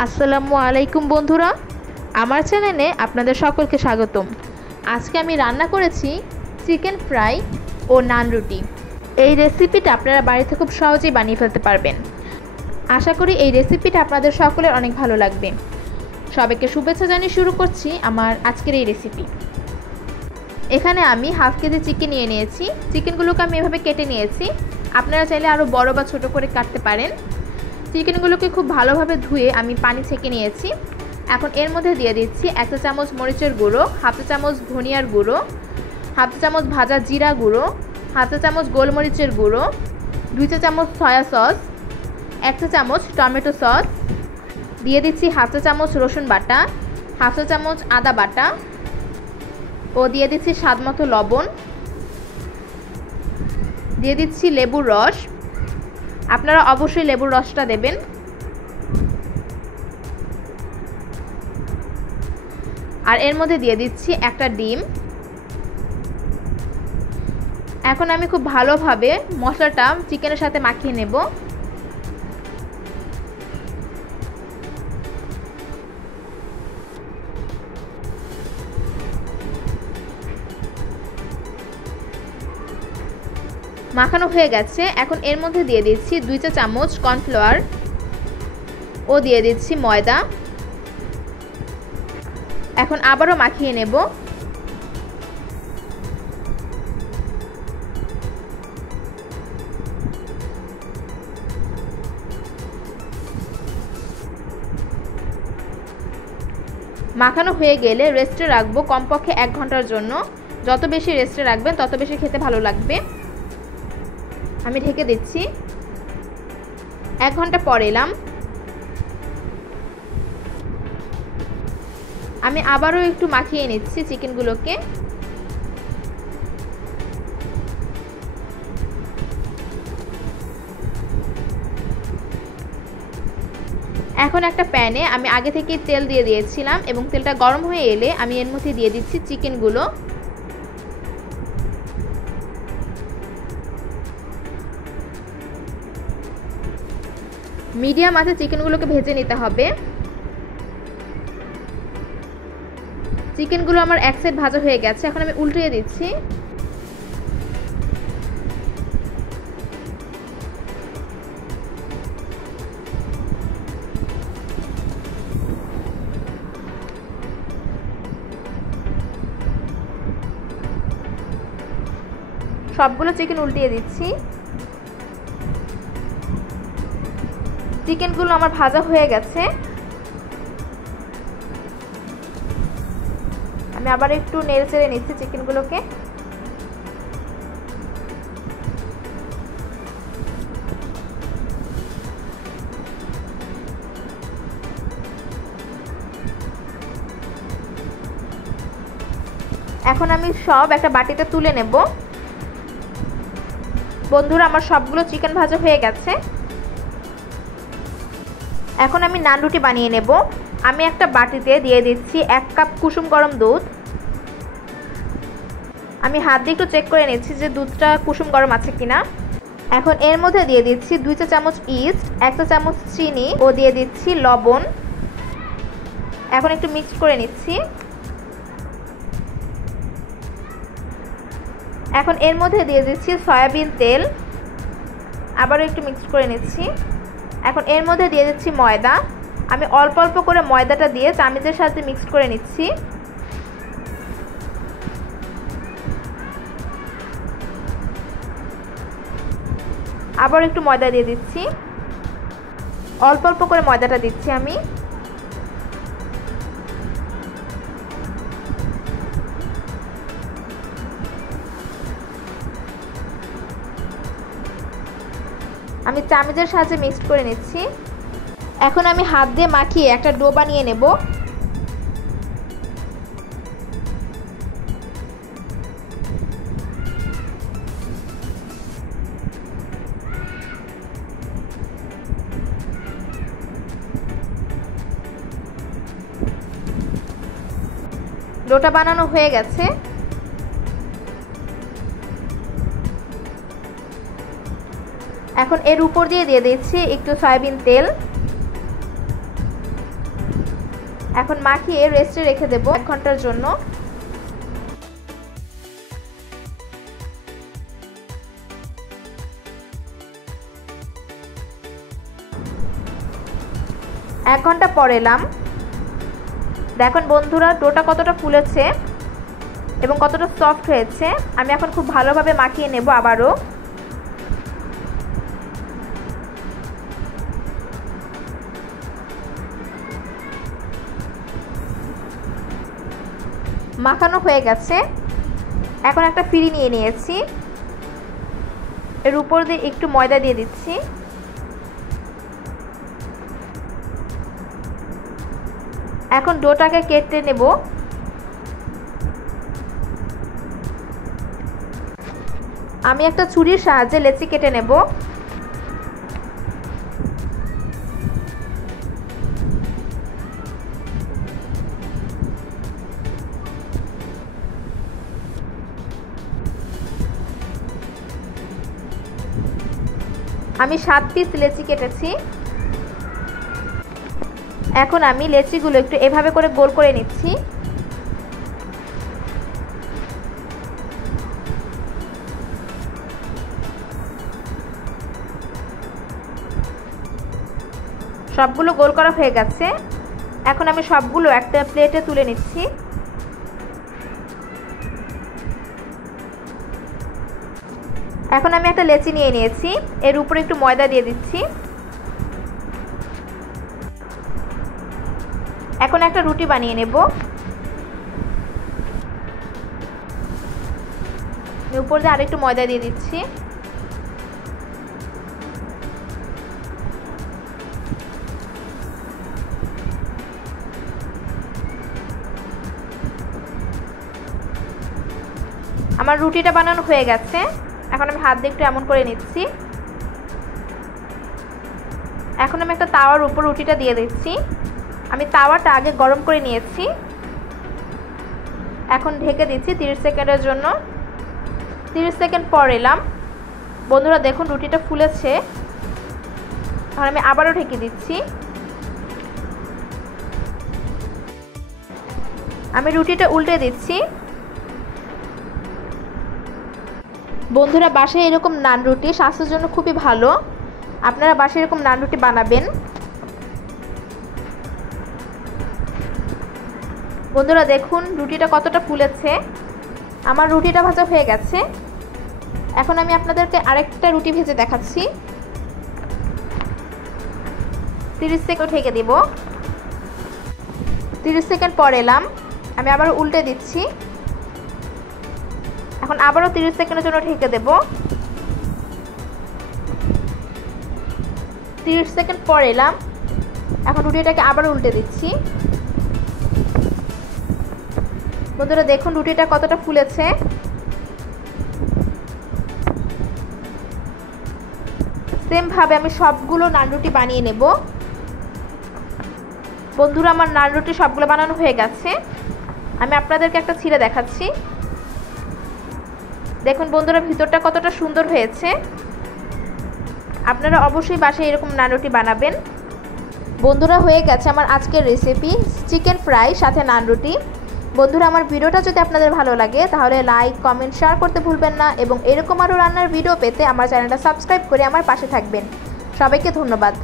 আসসালামু আলাইকুম বন্ধুরা, আমার চ্যানেলে আপনাদের সকলকে স্বাগতম। আজকে আমি রান্না করেছি চিকেন ফ্রাই ও নান রুটি। এই রেসিপিটা আপনারা বাড়িতে খুব সহজেই বানিয়ে ফেলতে পারবেন। আশা করি এই রেসিপিটা আপনাদের সকলের অনেক ভালো লাগবে। সবাইকে শুভেচ্ছা জানিয়ে শুরু করছি আমার আজকের এই রেসিপি। এখানে আমি হাফ কেজি চিকেন নিয়ে নিয়েছি। চিকেনগুলোকে আমি এভাবে কেটে নিয়েছি। আপনারা চাইলে আরও বড় বা ছোট করে কাটতে পারেন। চিকেনগুলোকে খুব ভালোভাবে ধুয়ে আমি পানি ছেঁকে নিয়েছি। এখন এর মধ্যে দিয়ে দিচ্ছি 1 চা চামচ মরিচের গুঁড়ো, হাফ চা চামচ ধনিয়ার গুঁড়ো, হাফ চা চামচ ভাজা জিরা গুঁড়ো, হাফ চা চামচ গোলমরিচের গুঁড়ো, 2 চা চামচ সয়া সস, 1 চা চামচ টমেটো সস, দিয়ে দিচ্ছি হাফ চা চামচ রসুন বাটা, হাফ চা চামচ আদা বাটা ও দিয়ে দিচ্ছি স্বাদমতো লবণ, দিয়ে দিচ্ছি লেবুর রস। আপনারা অবশ্যই লেবুর রসটা দেবেন। আর এর মধ্যে দিয়ে দিচ্ছি একটা ডিম। এখন আমি খুব ভালোভাবে মশলাটা চিকেনের সাথে মাখিয়ে নেব। মাখানো হয়ে গেছে। এখন এর মধ্যে দিয়ে দিচ্ছি 2 চা চামচ কর্নফ্লাওয়ার ও দিয়ে দিচ্ছি ময়দা। এখন আবারও মাখিয়ে নেব। মাখানো হয়ে গেলে রেস্টে রাখবো কমপক্ষে 1 ঘন্টার জন্য। যত বেশি রেস্টে রাখবেন তত বেশি খেতে ভালো লাগবে। আমি ঢেকে দিচ্ছি। 1 ঘন্টা পর এলাম। আমি আবারও একটু মাখিয়ে নিচ্ছি চিকেনগুলোকে। এখন একটা প্যানে আমি আগে থেকে তেল দিয়ে দিয়েছিলাম এবং তেলটা গরম হয়ে এলে আমি এর মধ্যে দিয়ে দিচ্ছি চিকেনগুলো। মিডিয়াম আঁচে চিকেনগুলোকে ভেজে নিতে হবে। চিকেনগুলো আমার এক সাইড ভাজা হয়ে গেছে। এখন আমি উল্টিয়ে দিচ্ছি। সবগুলো চিকেন উল্টিয়ে দিচ্ছি। চিকেনগুলো আমার ভাজা হয়ে গেছে। আমি আবার একটু নেড়ে চেড়ে নিচ্ছি চিকেনগুলোকে। এখন আমি সব একটা বাটিতে তুলে নেব। বন্ধুরা, আমার সবগুলো চিকেন ভাজা হয়ে গেছে। এখন আমি নান রুটি বানিয়ে নেব। আমি একটা বাটিতে দিয়ে দিচ্ছি 1 কাপ কুসুম গরম দুধ। আমি হাত দিয়ে একটু চেক করে নিচ্ছি যে দুধটা কুসুম গরম আছে কিনা। এখন এর মধ্যে দিয়ে দিচ্ছি 2 চা চামচ ইস্ট, 1 চা চামচ চিনি ও দিয়ে দিচ্ছি লবণ। এখন একটু মিক্স করে নিচ্ছি। এখন এর মধ্যে দিয়ে দিচ্ছি সয়াবিন তেল। আবারও একটু মিক্স করে নিচ্ছি। এখন এর মধ্যে দিয়ে দিচ্ছি ময়দা। আমি অল্প অল্প করে ময়দাটা দিয়ে চামচের সাথে মিক্স করে নিচ্ছি। আবার একটু ময়দা দিয়ে দিচ্ছি। অল্প অল্প করে ময়দাটা দিচ্ছি আমি। আমি চামচের সাহায্যে মিক্স করে নিচ্ছি। এখন আমি হাত দিয়ে মাখিয়ে একটা ডো বানিয়ে নেব। ডোটা বানানো হয়ে গেছে। এখন এর উপর দিয়ে দিচ্ছি একটু সয়াবিন তেল। এখন মাখিয়ে রেস্টে রেখে দেব 1 ঘন্টার জন্য। এক ঘন্টা পর এলাম। দেখুন বন্ধুরা ডোটা কতটা ফুলেছে এবং কতটা সফট হয়েছে। আমি এখন খুব ভালোভাবে মাখিয়ে নেব আবারও। মাখানো হয়ে গেছে। এখন একটা ফিরি নিয়ে নিয়েছি, এর উপর দিয়ে একটু ময়দা দিয়ে দিচ্ছি। এখন ডোটাকে কেটে নেব। আমি একটা ছুরির সাহায্যে লেচি কেটে নেব। আমি 7 পিস লেচি কেটেছি। এখন আমি লেচিগুলো একটু এভাবে করে গোল করে নিচ্ছি। সবগুলো গোল করা হয়ে গেছে। এখন আমি সবগুলো একটা প্লেটে তুলে নিচ্ছি। এখন আমি একটা লেচি নিয়ে নিয়েছি, এর উপরে একটু ময়দা দিয়ে দিচ্ছি। এখন একটা রুটি বানিয়ে নেব। উপর দিয়ে আরেকটু ময়দা দিয়ে দিচ্ছি। আমার রুটিটা বানানো হয়ে গেছে। এখন আমি হাত দিয়ে একটু এমন করে নিচ্ছি। এখন আমি একটা তাওয়ার উপর রুটিটা দিয়ে দিচ্ছি। আমি তাওয়াটা আগে গরম করে নিয়েছি। এখন ঢেকে দিচ্ছি 30 সেকেন্ডের জন্য। 30 সেকেন্ড পর এলাম। বন্ধুরা দেখুন রুটিটা ফুলেছে। এখন আমি আবারও ঢেকে দিচ্ছি। আমি রুটিটা উল্টে দিচ্ছি। বন্ধুরা বাসায় এরকম নান রুটি স্বাস্থ্যের জন্য খুবই ভালো। আপনারা বাসায় এরকম নান রুটি বানাবেন। বন্ধুরা দেখুন রুটিটা কতটা ফুলেছে। আমার রুটিটা ভাজা হয়ে গেছে। এখন আমি আপনাদেরকে আরেকটা রুটি ভেজে দেখাচ্ছি। 30 সেকেন্ড ঢেকে দেব। 30 সেকেন্ড পর এলাম। আমি আবার উল্টে দিচ্ছি। এখন আবারও 30 সেকেন্ডের জন্য ঢেকে দেব। 30 সেকেন্ড পর এলাম। এখন রুটিটাকে আবার উল্টে দিচ্ছি। বন্ধুরা দেখুন রুটিটা কতটা ফুলেছে। সেম ভাবে আমি সবগুলো নান রুটি বানিয়ে নেব। বন্ধুরা আমার নান রুটি সবগুলো বানানো হয়ে গেছে। আমি আপনাদেরকে একটা ছিঁড়ে দেখাচ্ছি। দেখুন বন্ধুরা ভিতরটা কতটা সুন্দর হয়েছে। আপনারা অবশ্যই বাসায় এরকম নান রুটি বানাবেন। বন্ধুরা হয়ে গেছে আমার আজকের রেসিপি চিকেন ফ্রাই সাথে নান রুটি। বন্ধুরা আমার ভিডিওটা যদি আপনাদের ভালো লাগে তাহলে লাইক কমেন্ট শেয়ার করতে ভুলবেন না এবং এরকম আরও রান্নার ভিডিও পেতে আমার চ্যানেলটা সাবস্ক্রাইব করে আমার পাশে থাকবেন। সবাইকে ধন্যবাদ।